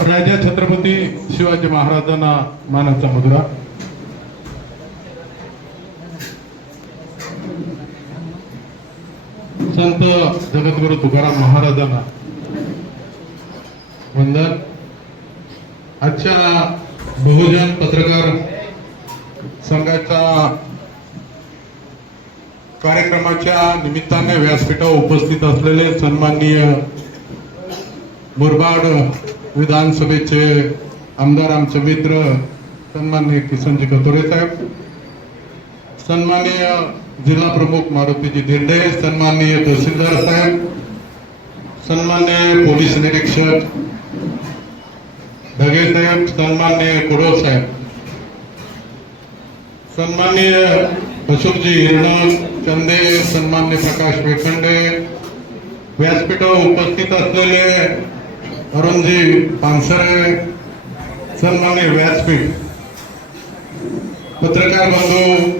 राजा छत्रपती शिवाजी महाराजांना मानाचा मुद्रा. संत जगद्गुरु तुकाराम महाराजांना वंदन. आजच्या बहुजन पत्रकार संघाच्या कार्यक्रमाच्या निमित्ताने व्यासपीठावर उपस्थित असलेले सन्माननीय मुरबाड विधानसभेचे आमदार आमचे मित्र सन्माननीय किसनजी कतोरे साहेब सन्माननीय जिल्हा प्रमुख मारुतीजी दिंडे सन्माननीय तहसीलदार साहेब सन्माननीय पोलीस निरीक्षक ढगे साहेब सन्माननीय कुडो साहेब सन्माननीय अशोकजी हिरणक चंदे सन्मान्य प्रकाश वेखंडे व्यासपीठावर उपस्थित असलेले अरुणजी पानसरे सन्मान्य व्यासपीठ पत्रकार बंधू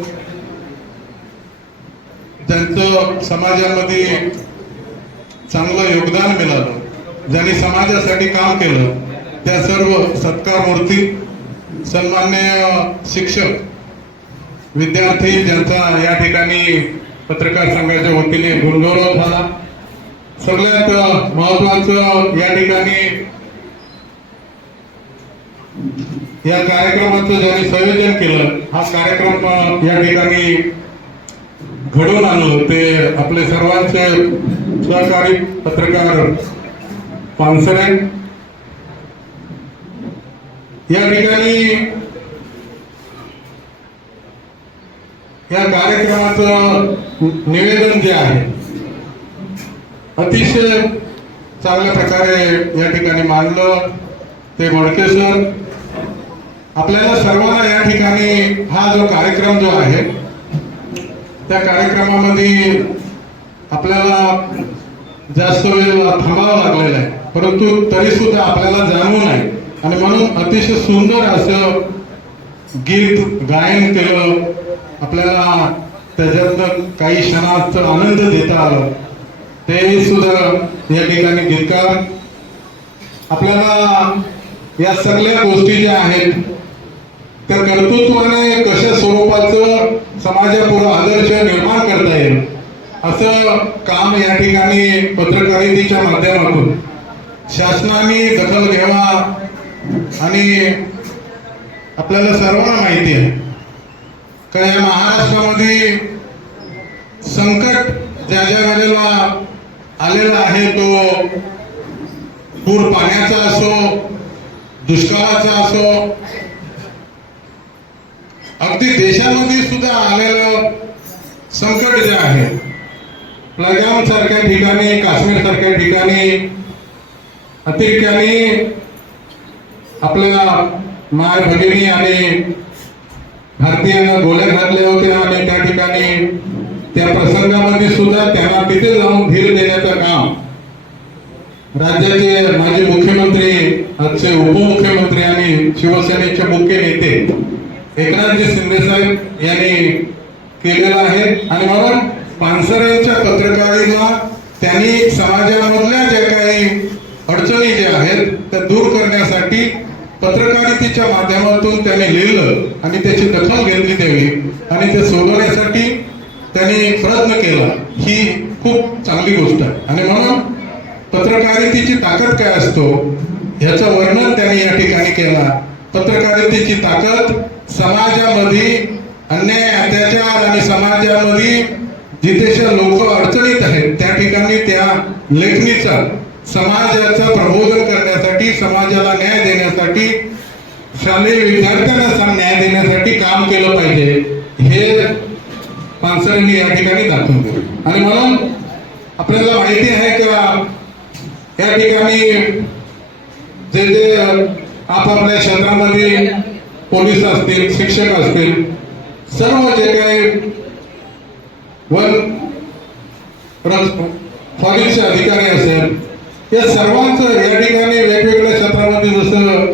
ज्यांचं समाजामध्ये चांगलं योगदान मिळालं ज्यांनी समाजासाठी काम केलं त्या सर्व सत्कार मूर्ती सन्मान्य शिक्षक विद्यार्थी ज्यांचा या ठिकाणी पत्रकार संघाच्या वतीने गुणगौरव झाला. सगळ्यात महत्वाचं या ठिकाणी या कार्यक्रमाचं ज्यांनी संयोजन केलं हा कार्यक्रम या ठिकाणी घडवून आणलं. ते आपले सर्वांचे सहकारी पत्रकार पानसरे. या ठिकाणी या कार्यक्रमाचं निवेदन जे आहे अतिशय चांगल्या प्रकारे या ठिकाणी मांडलं ते मोडके सर आपल्याला सर्वांना या ठिकाणी हा जो कार्यक्रम जो आहे त्या कार्यक्रमामध्ये आपल्याला जास्त वेळ थांबावा लागलेला आहे परंतु तरी सुद्धा आपल्याला जाणवू नाही आणि म्हणून अतिशय सुंदर असं गीत गायन केलं आपल्याला त्याच्यातनं काही क्षणाचा आनंद देता आलं. हेही सुद्धा या ठिकाणी घेतात आपल्याला या सगळ्या गोष्टी ज्या आहेत त्या कर्तृत्वाने कशा स्वरूपाचं समाजापुढं आदर्श निर्माण करता येईल असं काम या ठिकाणी पत्रकारितेच्या माध्यमातून शासनाने दखल घ्यावा आणि आपल्याला सर्वांना माहिती आहे. का या महाराष्ट्रामध्ये संकट ज्या ज्या वेळेला आलेला आहे तो. पूर पाण्याचा असो दुष्काळाचा असो. अगदी देशामध्ये सुद्धा आलेलं संकट जे आहे प्लगाम सारख्या ठिकाणी काश्मीर सारख्या ठिकाणी अतिरिक्याने आपल्या माय भगिनी आणि भारतीयांना गोळ्या घातल्या होत्या आणि त्या ठिकाणी त्या प्रसंगामध्ये सुद्धा त्यांना तिथे जाऊन धीर देण्याचं काम राज्याचे माजी मुख्यमंत्री आजचे उपमुख्यमंत्री आणि शिवसेनेचे मुख्य नेते एकनाथजी शिंदे साहेब यांनी केलेलं आहे. आणि म्हणून पानसरेंच्या पत्रकारिता त्यांनी समाजामधल्या ज्या काही अडचणी ज्या आहेत त्या दूर करण्यासाठी पत्रकारितेच्या माध्यमातून त्याने लिहिलं आणि त्याची दखल घेतली द्यावी आणि ते सोडवण्यासाठी त्यांनी प्रयत्न केला. ही खूप चांगली गोष्ट आहे. आणि म्हणून पत्रकारितेची ताकद काय असतो ह्याचं वर्णन त्यांनी या ठिकाणी केला. पत्रकारितेची ताकद समाजामध्ये अन्याय अत्याचार आणि समाजामध्ये जिथेशा लोक अडचणीत आहेत त्या ठिकाणी त्या लेखणीचा समाजाचं प्रबोधन करण्यासाठी समाजाला न्याय देण्यासाठी शालेय विद्यार्थ्यांना न्याय देण्यासाठी काम केलं पाहिजे. हे पानसरेंनी या ठिकाणी दाखवून दिलं. आणि म्हणून आपल्याला माहिती आहे का या ठिकाणी जे जे आपापल्या क्षेत्रामध्ये पोलीस असतील शिक्षक असतील सर्व जे काही वन फॉरेनचे अधिकारी असेल या सर्वांचं या ठिकाणी वेगवेगळ्या क्षेत्रामध्ये जसं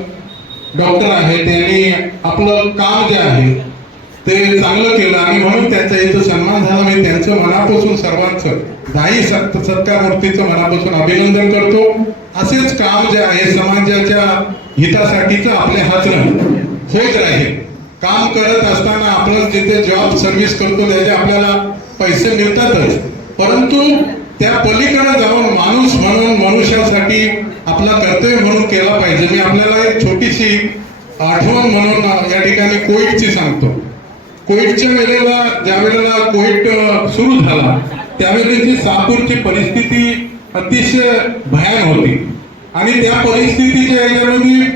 डॉक्टर आहे त्यांनी आपलं काम जे आहे ते चांगलं केलं आणि म्हणून त्यांचा इथं सन्मान झाला. मी त्यांचं मनापासून सर्वांचं दाई सत्य सत्यामूर्तीचं मनापासून अभिनंदन करतो. असेच काम जे आहे समाजाच्या हितासाठीचं आपल्या हातनं होत राहील. काम करत असताना आपण जिथे जॉब सर्व्हिस करतो त्याचे आपल्याला पैसे मिळतातच. परंतु त्या पलीकडे जाऊन माणूस म्हणून मनुष्यासाठी आपला कर्तव्य म्हणून केला पाहिजे. मी आपल्याला एक छोटीशी आठवण म्हणून या ठिकाणी कोविडची सांगतो. कोविडच्या वेळेला ज्या वेळेला कोविड सुरू झाला त्यावेळेची सापूरची परिस्थिती अतिशय भयान होती. आणि त्या परिस्थितीच्या याच्यामध्ये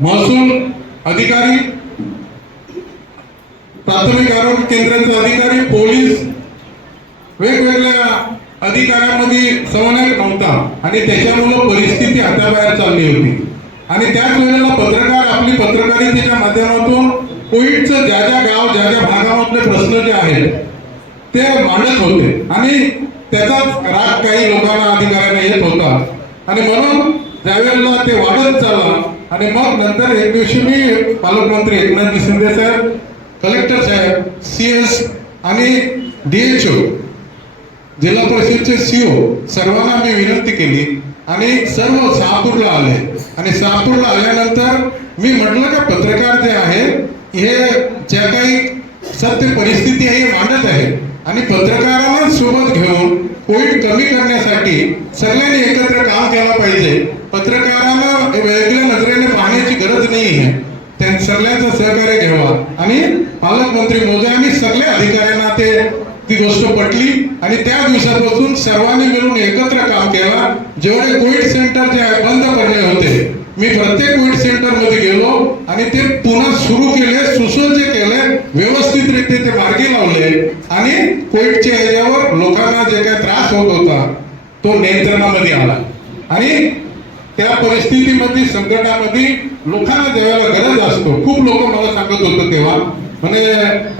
महसूल अधिकारी प्राथमिक आरोग्य केंद्राचे अधिकारी पोलीस वेगवेगळ्या अधिकाऱ्यांमध्ये समन्वय नव्हता. आणि त्याच्यामुळं परिस्थिती हाताबाहेर चालली होती. आणि त्याच वेळेला पत्रकार आपली पत्रकारितेच्या माध्यमातून कोविडचं ज्या ज्या गाव ज्या ज्या भागामधले प्रश्न जे आहेत ते मांडत होते. आणि त्याचा राग काही लोकांना अधिकाऱ्यांना येत होता. आणि म्हणून त्यावेळेला ते वाढत चालला. आणि मग नंतर एक दिवशी मी पालकमंत्री एकनाथजी शिंदे साहेब कलेक्टर साहेब सी एस आणि डीएचओ जिल्हा परिषदचे सीओ सर्वांना मी विनंती केली. आणि सर्व शहापूरला आले. आणि शहापूरला आल्यानंतर मी म्हटलं का पत्रकार जे आहे हे ज्या काही सत्य परिस्थिती आहे हे मांडत आहे. आणि पत्रकारांना सोबत घेऊन कोविड कमी करण्यासाठी सगळ्यांनी एकत्र काम केलं पाहिजे. पत्रकारांना वेगळ्या नजरेने पाहण्याची गरज नाही आहे. त्या सगळ्यांचं सहकार्य घ्यावा. आणि पालकमंत्री मोदी आणि सगळ्या अधिकाऱ्यांना ते ती गोष्ट पटली. आणि त्या दिवसापासून सर्वांनी मिळून एकत्र काम केला. जेवढे कोविड सेंटर जे बंद पडले होते मी प्रत्येक कोविड सेंटरमध्ये गेलो आणि ते पुन्हा सुरू केले सुसज्ज केले व्यवस्थितरित्या ते मार्गी लावले. आणि कोविडच्या ह्याच्यावर लोकांना जे काही त्रास होत होता तो नियंत्रणामध्ये आला. आणि त्या परिस्थितीमध्ये संकटामध्ये लोकांना देवाला गरज असतो. खूप लोक मला सांगत होतं तेव्हा म्हणजे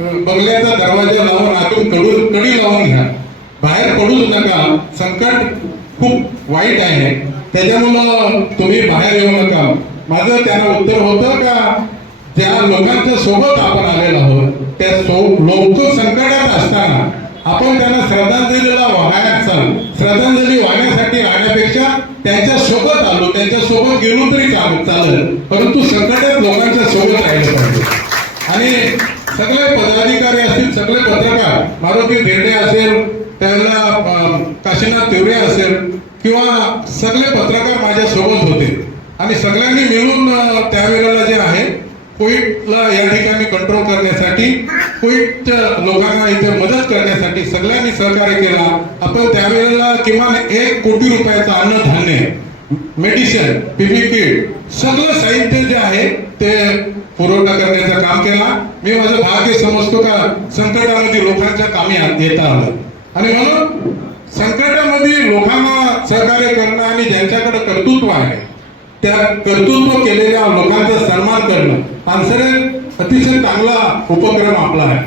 बंगल्याचा दरवाजा लावून आतून कडू कडी लावून घ्या. बाहेर पडूच नका. संकट खूप वाईट आहे. त्याच्यामुळं तुम्ही बाहेर येऊ नका. माझं त्यांना उत्तर होतं का ज्या लोकांच्या सोबत आपण आलेलो आहोत त्या सो लोक संकटात असताना आपण त्यांना श्रद्धांजलीला वाहायचा श्रद्धांजली वाहण्यासाठी राहण्यापेक्षा त्यांच्यासोबत आलो त्यांच्यासोबत गेलो तरी चाल चालेल. परंतु संकटात लोकांच्या सोबत राहिलं पाहिजे. आणि सगळे पदाधिकारी असतील सगळे पत्रकार मारुती धेरडे असेल त्यांना काशीनाथ तिवरे असेल किंवा सगळे पत्रकार माझ्यासोबत होते. आणि सगळ्यांनी मिळून त्यावेळेला जे आहे कोविडला या ठिकाणी कंट्रोल करण्यासाठी कोविड लोकांना इथे मदत करण्यासाठी सगळ्यांनी सहकार्य केला. आपण त्यावेळेला किमान एक कोटी रुपयाचं अन्नधान्य मेडिसिन पीपी किट सगळं साहित्य जे आहे ते पुरवठा करण्याचं काम केला. मी माझं भाग्य समजतो का संकटामध्ये लोकांच्या कामी येता आलं. आणि म्हणून संकटामध्ये लोकांना सहकार्य करणं आणि ज्यांच्याकडे कर्तृत्व आहे त्या कर्तृत्व केलेल्या लोकांचा सन्मान करणं पानसरे अतिशय चांगला उपक्रम आपला आहे.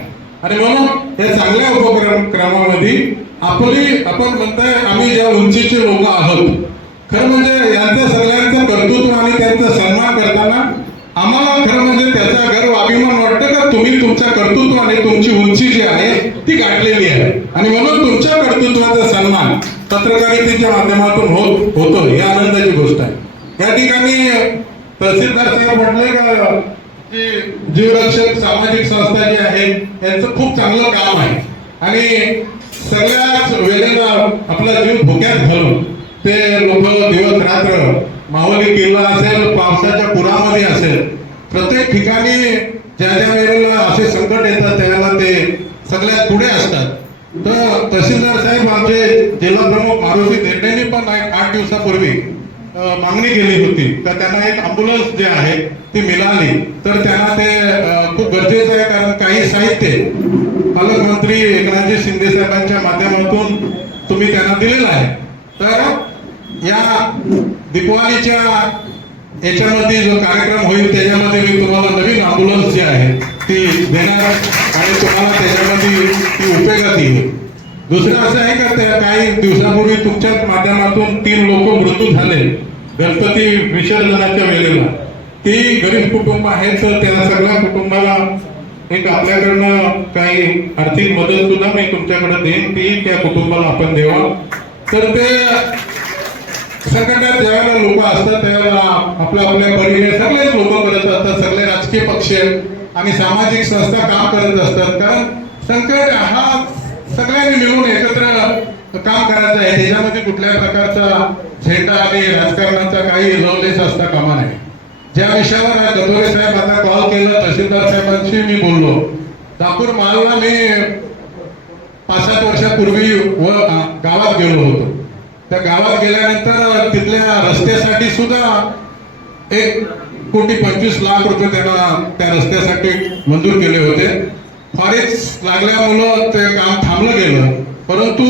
आणि म्हणून या चांगल्या उपक्रम क्रमामध्ये आपली आपण म्हणताय आम्ही ज्या उंचीचे लोक आहोत खरं म्हणजे यांचं सगळ्यांचं कर्तृत्व आणि त्यांचा सन्मान करताना आम्हाला खरं म्हणजे त्याचा गर्व अभिमान वाटतं का तुम्ही तुमच्या कर्तृत्वाने तुमची उंची जी आहे ती गाठलेली आहे. आणि म्हणून तुमच्या कर्तृत्वाचा सन्मान पत्रकारितेच्या माध्यमातून होत होतो ही आनंदाची गोष्ट आहे. या ठिकाणी तहसीलदार साहेब म्हटले का की जीवरक्षक सामाजिक संस्था जी आहे यांचं खूप चांगलं काम आहे. आणि सगळ्याच वेळेला आपला जीव धोक्यात घालून ते लोक दिवस रात्र माहुली किल्ला असेल पावसाच्या पुरामध्ये असेल प्रत्येक ठिकाणी ज्या ज्या वेळेला असे संकट येतात त्यावेळेला ते सगळ्यात पुढे असतात. तर तहसीलदार साहेब आमचे जिल्हा प्रमुख मारुती देंडेंनी पण एक आठ दिवसापूर्वी मागणी केली होती. तर त्यांना एक अँब्युलन्स जे आहे ती मिळाली. तर त्यांना ते खूप गरजेचं आहे कारण काही साहित्य पालकमंत्री एकनाथजी शिंदे साहेबांच्या माध्यमातून तुम्ही त्यांना दिलेलं आहे. तर या दीपावलीच्या याच्यामध्ये जो कार्यक्रम होईल त्याच्यामध्ये मी तुम्हाला नवीन अँब्युलन्स जी आहे ती देणार आणि तुम्हाला त्याच्यामध्ये ती उपयोगात येईल. दुसरं असं आहे का त्या काही दिवसापूर्वी तुमच्याच माध्यमातून तीन लोक मृत्यू झाले गणपती विसर्जनाच्या वेळेला. ती गरीब कुटुंब आहेत तर त्या सगळ्या कुटुंबाला एक आपल्याकडनं काही आर्थिक मदत सुद्धा मी तुमच्याकडे देईन. ती त्या कुटुंबाला आपण देवा. तर ते संकटात ज्यावेळेला लोक असतात त्यावेळेला आपल्या आपल्या परीने सगळेच लोक करत असतात सगळे राजकीय पक्ष आणि सामाजिक संस्था काम करत असतात. कारण संकट हा सगळ्यांनी मिळून एकत्र काम करायचं आहे. त्याच्यामध्ये कुठल्या प्रकारचा झेंडा आणि राजकारणाचा काही लवलेस असता कामा नाही ज्या विषयावर गतोरे साहेब आता कॉल केला तहसीलदार साहेबांशी मी बोललो. दापूर मालला मी पाच सात वर्षापूर्वी व गावात गेलो होतो. त्या गावात गेल्यानंतर तिथल्या रस्त्यासाठी सुद्धा एक कोटी पंचवीस लाख रुपये त्यांना त्या रस्त्यासाठी मंजूर केले होते. फारच लागल्यामुळं ते काम थांबलं गेलं. परंतु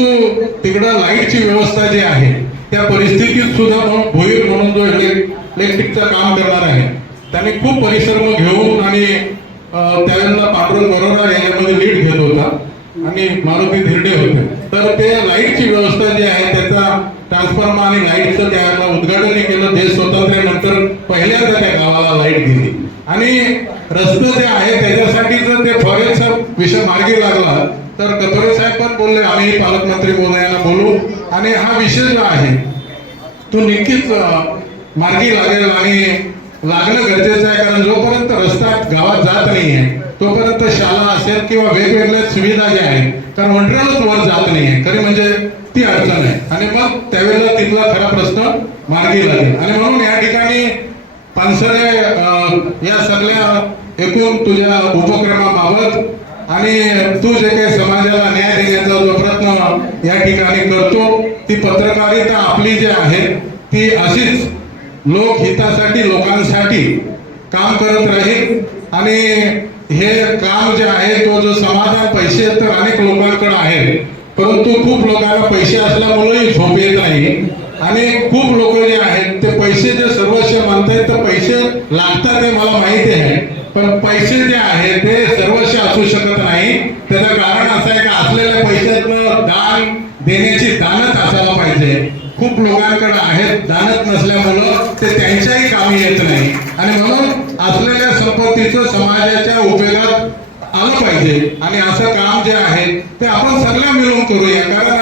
तिकडं लाईटची व्यवस्था जी आहे त्या परिस्थितीत सुद्धा म्हणून भोईर म्हणून जो इलेक्ट्रिकचं काम करणार आहे त्याने खूप परिश्रम घेऊन आणि त्यांना त्यावेळेला पांडुरंग बरोबर याच्यामध्ये लीड घेत होता आणि मारुती धिरडे होते. तर ते लाईटची व्यवस्था जी आहे आणि लाईटचं त्या उद्घाटन केलं देश स्वातंत्र्यानंतर पहिल्यांदा त्या गावाला लाइट दिली. आणि रस्ते जे आहे त्याच्यासाठी जर ते फॉरेनचा विषय मार्गी लागला तर कथोरे साहेब पण बोलले आम्ही पालकमंत्री बोलायला बोलू. आणि हा विषय जो आहे तो नक्कीच मार्गी लागेल आणि लागणं गरजेचं आहे कारण जोपर्यंत रस्ता गावात जात नाहीये तोपर्यंत शाळा असेल किंवा वेगवेगळ्या सुविधा ज्या आहेत कारण मंडळच वर जात नाहीये. खरे म्हणजे ती अडचण आहे. आणि मग त्यावेळेला तिथला खरा प्रश्न मार्गी लागेल. आणि म्हणून या ठिकाणी पानसरे या सगळ्या एकूण तुझ्या उपक्रमाबाबत आणि तू जे काही समाजाला न्याय देण्याचा जो प्रयत्न या ठिकाणी करतो ती पत्रकारिता आपली जी आहे ती अशीच लोकहितासाठी लोकांसाठी काम करत राहील. आणि हे काम जे आहे तो जो समाधान पैसे तर अनेक लोकांकडे आहेत. परंतु खूप लोकांना पैसे असल्यामुळेही झोप येत नाही. आणि खूप लोक जे आहेत ते पैसे जे सर्वस्व मानतायत तर पैसे लागतात हे मला माहिती आहे. पण पैसे जे आहे ते सर्वस्व असू शकत नाही. त्याचं कारण असं आहे का असलेल्या पैशातनं दान देण्याची दानच असायला पाहिजे. खूप लोकांकडे आहेत जाणत नसल्यामुळं ते त्यांच्याही कामी येत नाही. आणि म्हणून असलेल्या संपत्तीचं समाजाच्या उपयोगात आलं पाहिजे. आणि असं काम जे आहे ते आपण सगळ्या मिळून करूया. कारण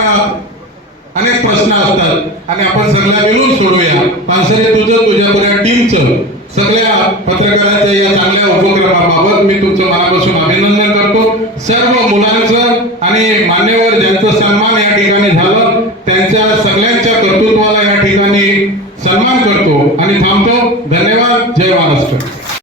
अनेक प्रश्न असतात. आणि आपण सगळ्या मिळून सोडूया. पानसरे तुझं तुझ्या बऱ्या टीमचं. सगळ्या पत्रकारांच्या या चांगल्या उपक्रमाबाबत मी तुमचं मनापासून अभिनंदन करतो. सर्व मुलांचं आणि मान्यवर ज्यांचं सन्मान या ठिकाणी झालं त्यांच्या सगळ्यांच्या कर्तृत्वाला या ठिकाणी सन्मान करतो. आणि थांबतो. धन्यवाद. जय महाराष्ट्र.